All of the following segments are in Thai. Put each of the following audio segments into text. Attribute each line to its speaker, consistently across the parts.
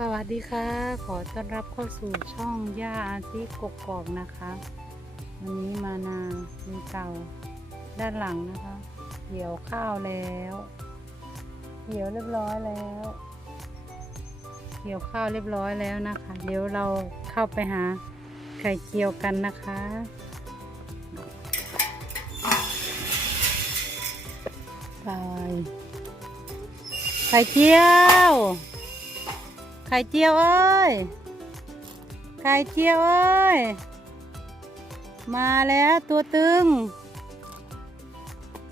Speaker 1: สวัสดีค่ะ ขอต้อนรับเข้าสู่ช่องย่าอาทิกกกอกนะคะ วันนี้มานามีเต่าด้านหลังนะคะเกี่ยวข้าวแล้วเกี่ยวเรียบร้อยแล้วเกี่ยวข้าวเรียบร้อยแล้วนะคะ เดี๋ยวเราเข้าไปหาไข่เจียวกันนะคะไปไข่เจียว ข่เจียวเอ้ย ไข่เจียวเอ้ย มาแล้วตัวตึง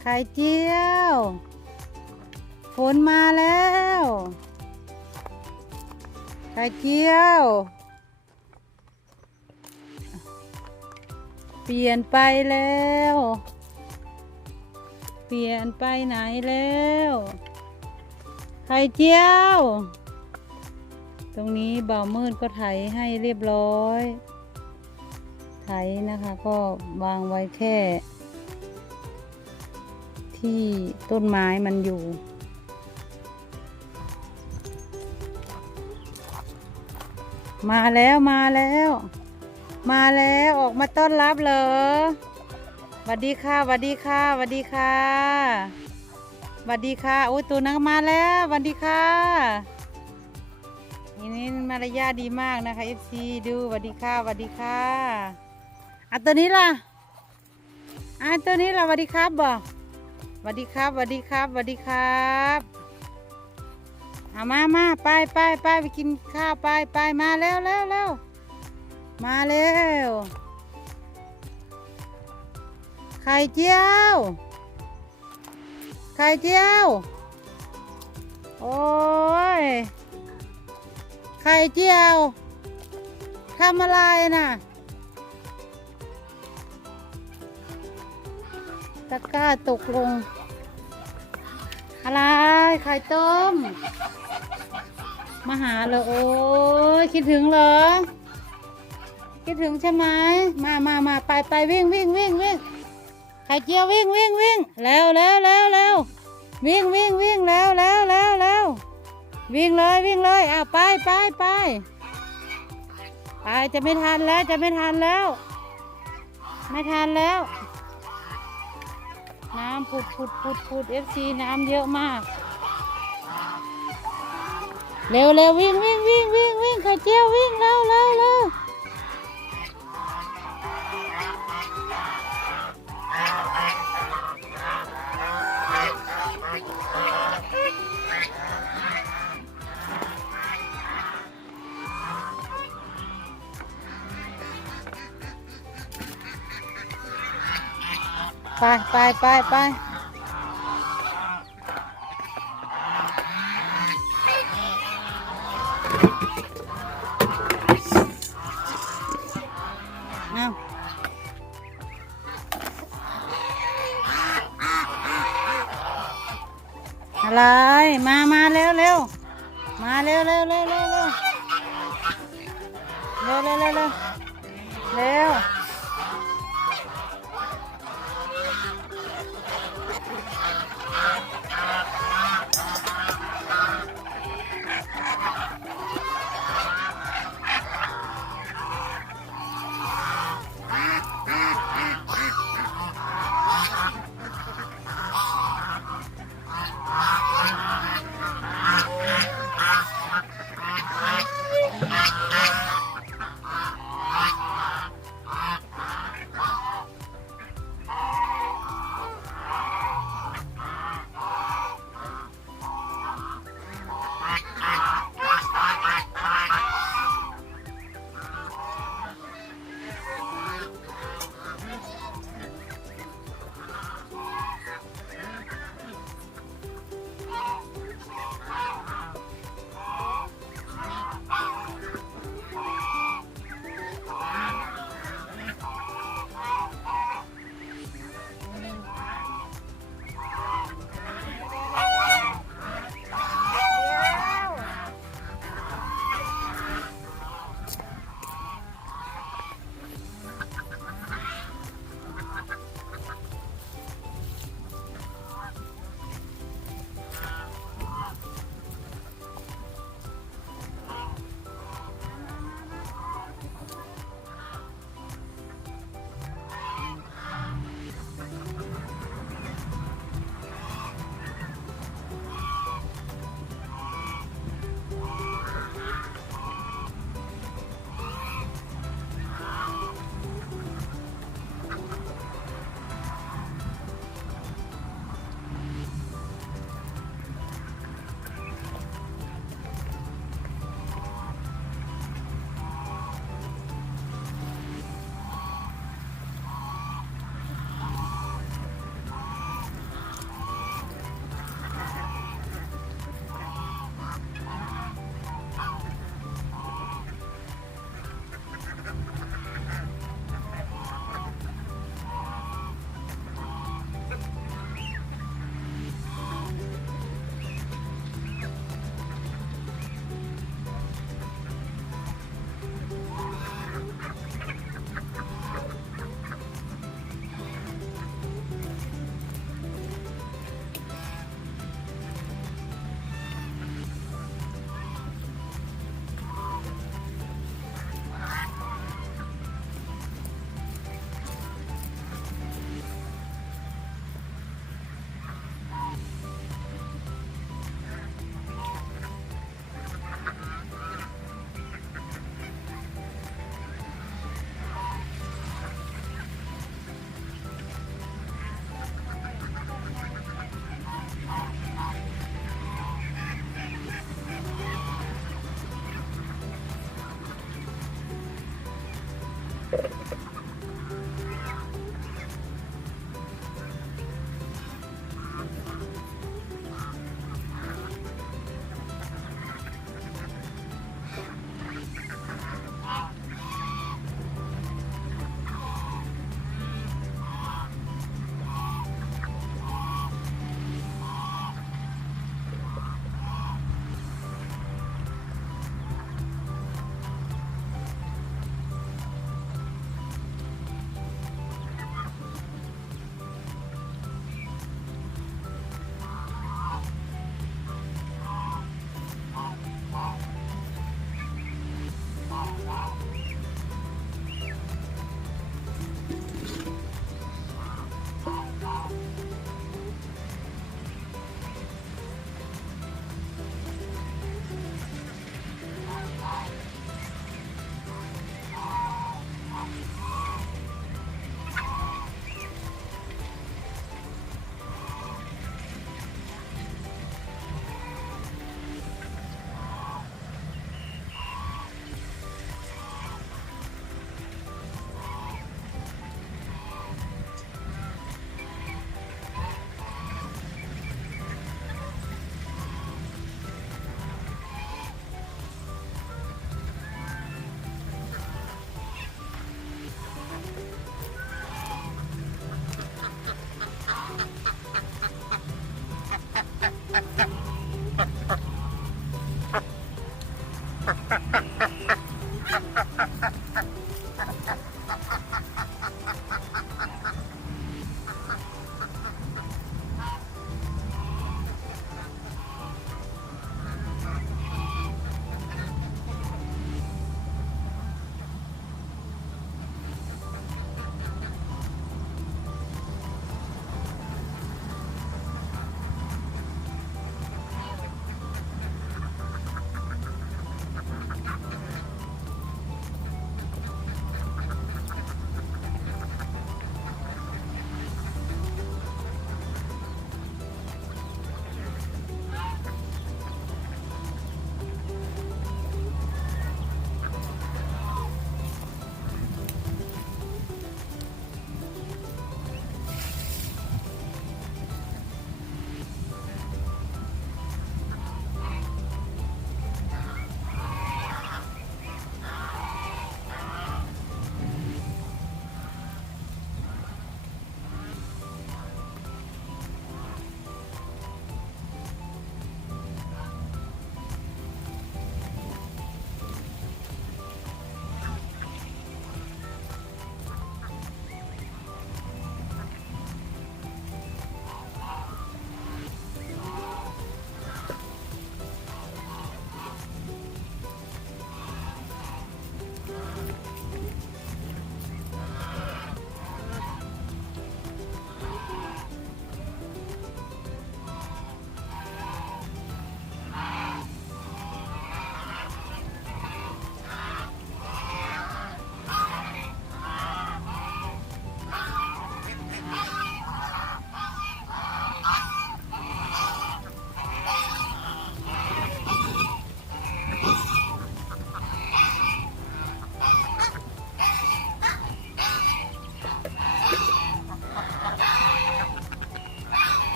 Speaker 1: ไข่เจียว ฝนมาแล้ว ไข่เจียว เปลี่ยนไปแล้ว เปลี่ยนไปไหนแล้ว ไข่เจียว รงนี้เบามืดก็ไถให้เรียบร้อย ไถนะคะก็วางไว้แค่ ที่ต้นไม้มันอยู่มาแล้วมาแล้ว มาแล้วออกมาต้อนรับเหรอสวัสดีค่ะสวัสดีค่ะสวัสดีค่ะสวัสดีค่ะโอ้ตัวนังมาแล้วสวัสดีค่ะ นี่นี่มารยาดีมากนะคะ FC ดูสวัสดีค่ะสวัสดีค่ะอะตัวนี้ล่ะอะตัวนี้ล่ะสวัสดีครับบอสวัสดีครับสวัสดีครับสวัสดีครับเอามามาไปไปไปไปกินข้าวไปไปมาแล้วแล้วแล้วมาแล้วไข่เจียวไข่เจียว โอ้ย ไข่เจียวทำอะไรน่ะ ตะกร้าตกลง อะไร ไข่ต้ม มาหาเหรอโอ้ยคิดถึงเหรอ คิดถึงใช่ไหม มามามาไปไปวิ่งวิ่งวิ่งวิ่งไข่เจียววิ่งวิ่งวิ่งแล้วแล้วแล้วแล้ววิ่งวิ่งวิ่งแล้วแล้วแล้วแล้ว วิ่งเลยวิ่งเลยอ้าวไปไปไปไปจะไม่ทันแล้วจะไม่ทันแล้ว ไม่ทันแล้ว น้ำผุดผุดผุดผุดเอฟซีน้ำเยอะมาก เร็วเร็ววิ่งวิ่งวิ่งวิ่งวิ่งไข่เจียววิ่งเร็วเร็วเร็ว ไปไปไปไปเอาอะไร มามาเร็วเร็วมาเร็วเร็วเร็วเร็วเร็วเร็วเร็ว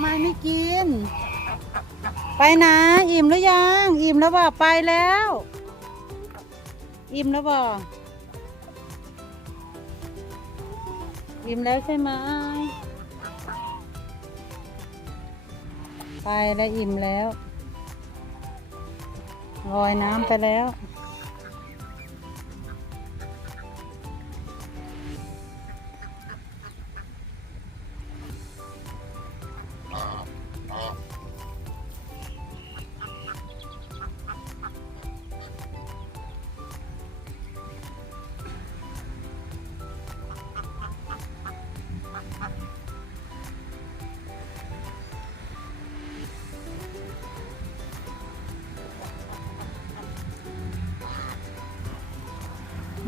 Speaker 1: ไมไม่กิน ไปนะอิ่มหรือยัง อิ่มแล้วบ่ไปแล้ว อิ่มแล้วบ่อิ่มแล้วใช่ไหมไปแล้วอิ่มแล้วลอยน้ำไปแล้ว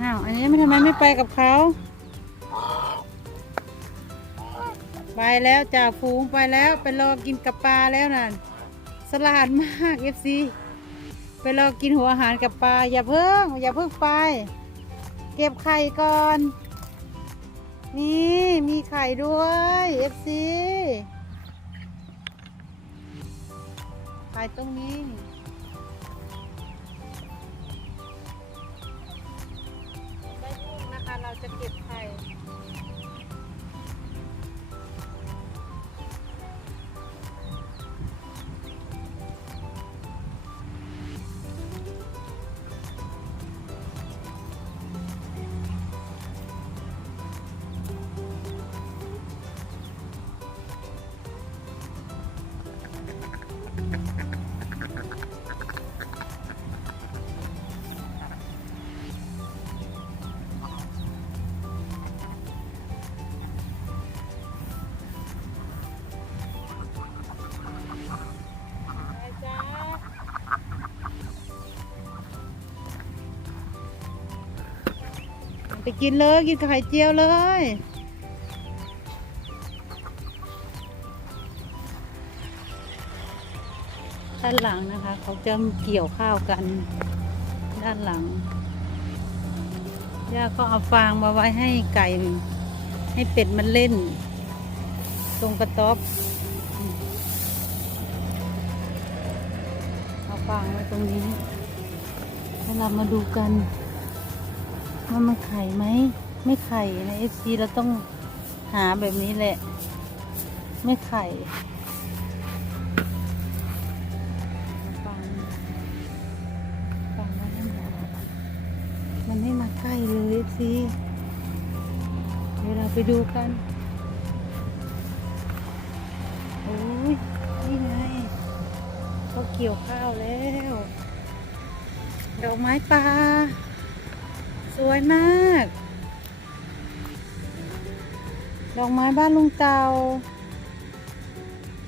Speaker 1: อ้าว อันนี้ไม่ทำไมไม่ไปกับเขาไปแล้วจ่าฝูงไปแล้วไปรอกินกับปลาแล้วน่ะสลาดมากเอฟซีไปรอกินหัวอาหารกับปลาอย่าเพิ่ง อย่าเพิ่งไป เก็บไข่ก่อน นี่มีไข่ด้วยเอฟซีไข่ตรงนี้ กินเลยกินไข่เจียวเลยด้านหลังนะคะ เขาจะเกี่ยวข้าวกัน ด้านหลังย่าก็เอาฟางมาไว้ให้ไก่ ให้เป็ดมันเล่น ตรงกระต๊อบเอาฟางไว้ตรงนี้แล้วเรามาดูกัน ว่ามันไข่ไหม ไม่ไข่ในเอฟซีเราต้องหาแบบนี้แหละ ไม่ไข่มันไม่มาใกล้เลยเอฟซีเดี๋ยวเราไปดูกัน โอ้ย นี่ไงเขาเกี่ยวข้าวแล้ว ดอกไม้ป่า วยมาก ดอกไม้บ้านลุงเตา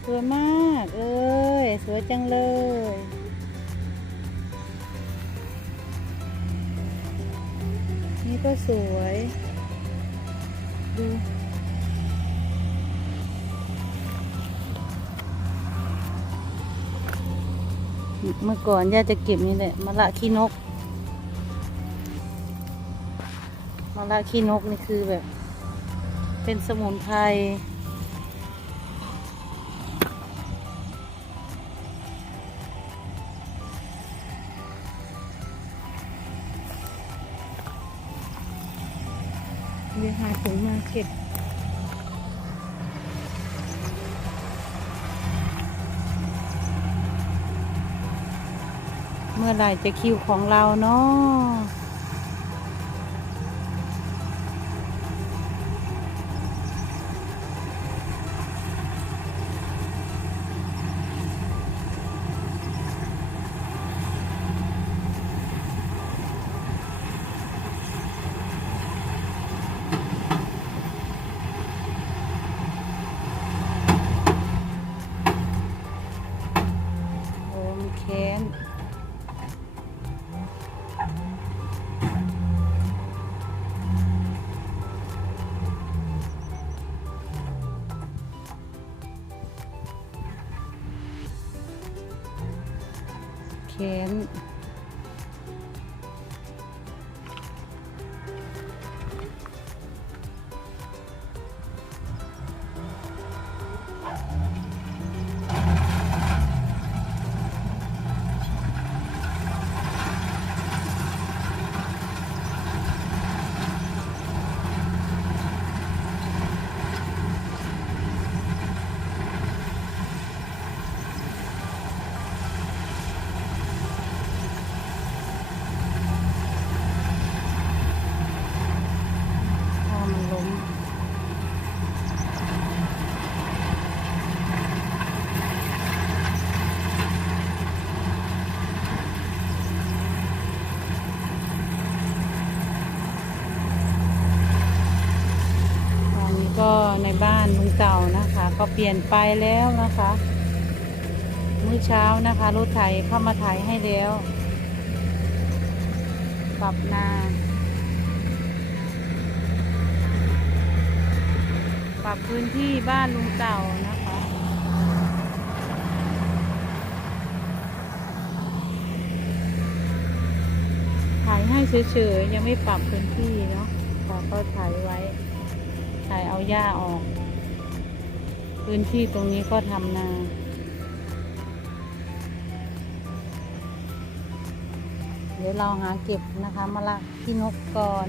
Speaker 1: สวยมากเอ้ยสวยจังเลย นี่ก็สวย ดูเมื่อก่อนย่าจะเก็บนี่แหละมะละขี้นก มะละขี้นกนี่คือแบบ เป็นสมุนไพรเดี๋ยวหาถุงมาเก็บเมื่อไหร่จะคิวของเราเนาะ ก็ในบ้านลุงเต่านะคะ ก็เปลี่ยนไปแล้วนะคะมื้อเช้านะคะรถไถเข้ามาไถให้แล้วปรับนาปรับพื้นที่บ้านลุงเต่านะคะนเฉยๆ ยังไม่ปรับพื้นที่เนาะค่ก็ถ่ายไว้ายเอาหญ้าออก พื้นที่ตรงนี้ก็ทำนาเดี๋ยวเราหาเก็บนะคะมะละที่นกก่อน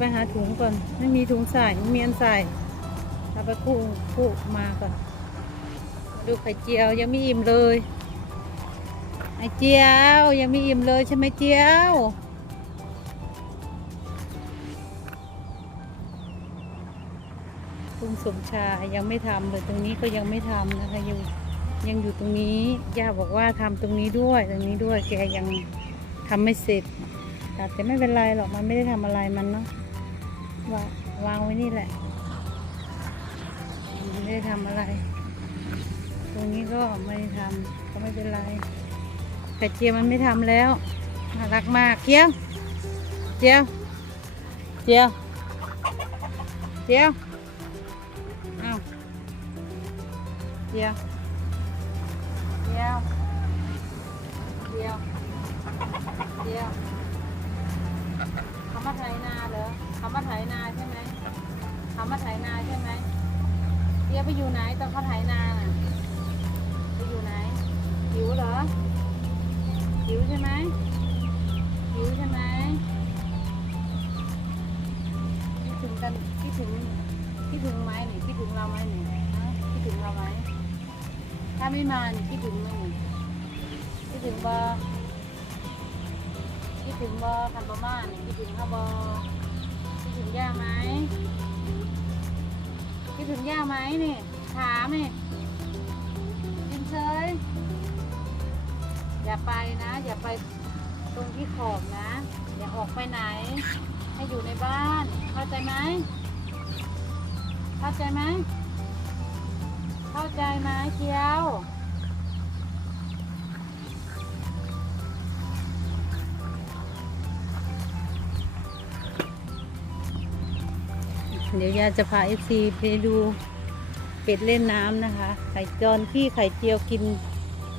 Speaker 1: ไปหาถุงก่อน ไม่มีถุงใส่ไม่มีอันใส่เอาไปคู่คู่มาก่อน ดูไข่เจียวยังไม่อิ่มเลยไอเจียวยังไม่อิ่มเลยใช่ไหมเจียวคุณสมชายยังไม่ทำเลยตรงนี้ก็ยังไม่ทำนะคะยังยังอยู่ตรงนี้ย่าบอกว่าทำตรงนี้ด้วยตรงนี้ด้วยแกยังทำไม่เสร็จแต่ไม่เป็นไรหรอกมันไม่ได้ทำอะไรมันเนาะ วางวางไว้นี่แหละไม่ได้ทำอะไร ตรงนี้ก็ไม่ได้ทำก็ไม่เป็นไรไข่เจียวมันไม่ทำแล้วน่ารักมากเจียวเจียวเจียวเจียวเอาเจียวเจียวเจียวเจียวเขามาไถนาเหรอ เขามาไถนาใช่ไหมเขามาไถนาใช่ไหมเจียวไปอยู่ไหนตอนเขาไถนาน่ะไปอยู่ไหนหิวเหรอหิวใช่ไหมหิวใช่ไหมคิดถึงกันคิดถึงคิดถึงไหมนี่คิดถึงเราไหมนี่ฮะคิดถึงเราไหมถ้าไม่มานี่คิดถึงไหมนี่คิดถึงบอคิดถึงบอคันบอมานี่คิดถึงข้าบอคิด ถึงย่าไหมคิดถึงย่าไหมนี่ ถามนี่กินเฉยอย่าไปนะ อย่าไปตรงที่ขอบนะ อย่าออกไปไหน ให้อยู่ในบ้าน เข้าใจไหมเข้าใจไหมเข้าใจไหมเคียว เดี๋ยวยาจะพาเอฟซีไปดูเป็ดเล่นน้ำนะคะ ไข่จอนที่ไข่เจียวกิน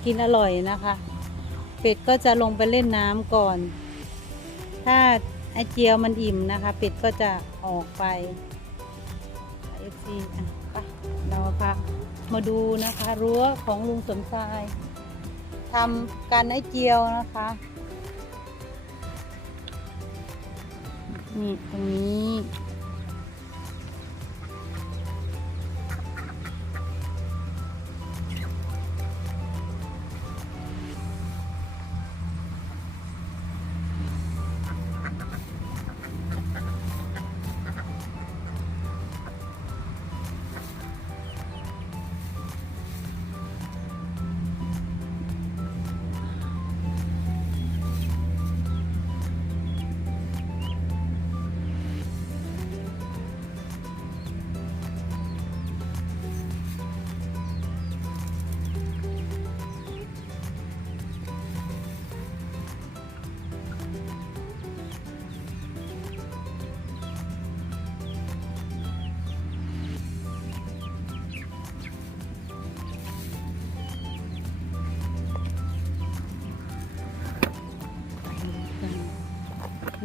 Speaker 1: กินอร่อยนะคะ เป็ดก็จะลงไปเล่นน้ำก่อน ถ้าไอเจียวมันอิ่มนะคะ เป็ดก็จะออกไปเอฟซีอะไปเราพามาดูนะคะรั้วของลุงสมชายทำการไอเจียวนะคะนี่ตรงนี้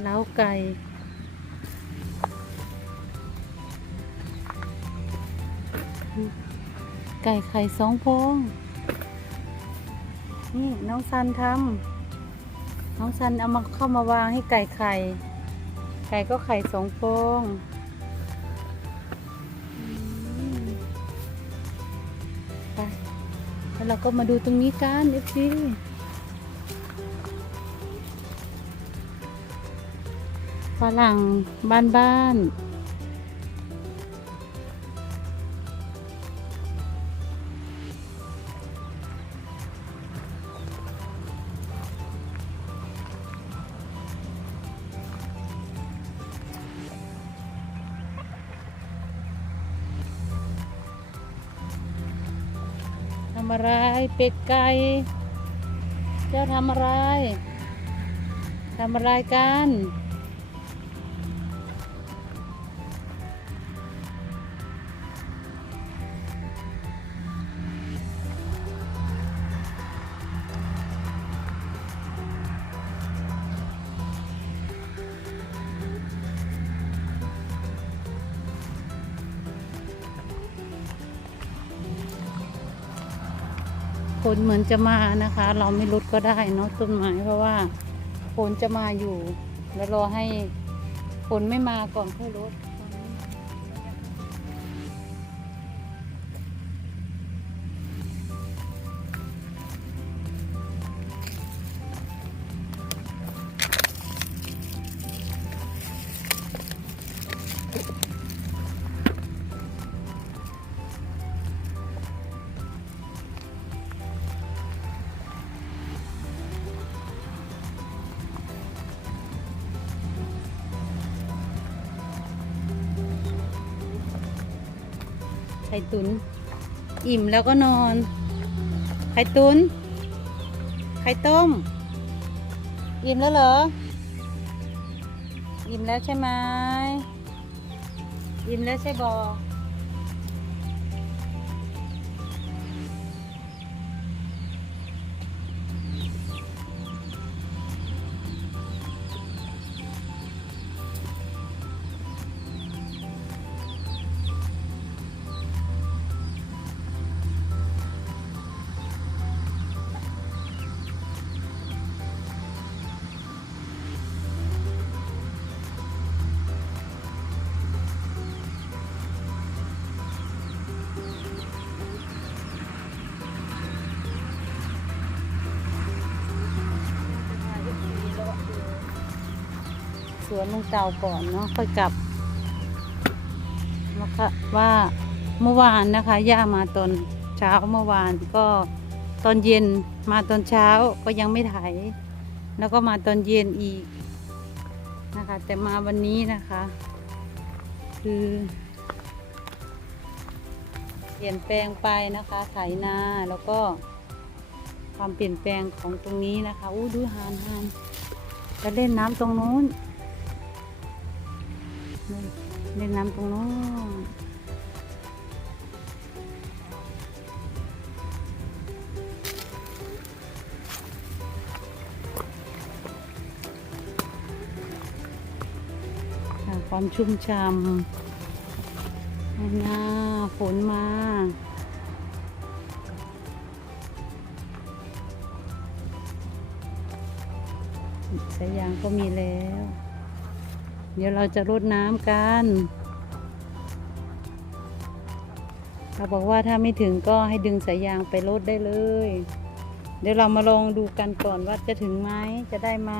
Speaker 1: เล้าไก่ไก่ไข่สองฟองนี่น้องซันทำน้องซันเอามาเข้ามาวางให้ไก่ไข่ ไก่ก็ไข่สองฟองไปแล้วเราก็มาดูตรงนี้กันเอฟซี ฝรั่งบ้านบ้านๆทำอะไรเป็ดไก่เจ้าทำอะไรทำอะไรกัน ฝนเหมือนจะมานะคะ เราไม่ลดก็ได้เนาะต้นไม้เพราะว่าฝนจะมาอยู่ แล้วรอให้ฝนไม่มาก่อนค่อยลด อิ่มแล้วก็นอน ไข่ตุน ไข่ต้ม อิ่มแล้วเหรอ อิ่มแล้วใช่ไหม อิ่มแล้วใช่บอ สวนลุงเตาก่อนเนาะค่อยกลับนะคะว่าเมื่อวานนะคะย่ามาตอนเช้าเมื่อวานก็ตอนเย็นมาตอนเช้าก็ยังไม่ไถแล้วก็มาตอนเย็นอีกนะคะ แต่มาวันนี้นะคะ คือเปลี่ยนแปลงไปนะคะไถนาแล้วก็ความเปลี่ยนแปลงของตรงนี้นะคะอู้ดูหานหานจะเล่นน้ำตรงนู้น เล่นน้ำตรงโน้นความชุ่มช่ำหน้าฝนมาสายยางก็มีแล้ว เดี๋ยวเราจะรดน้ำกันเขาบอกว่าถ้าไม่ถึงก็ให้ดึงสายยางไปรดได้เลย เดี๋ยวเรามาลองดูกันก่อนว่าจะถึงไหมจะได้ไหม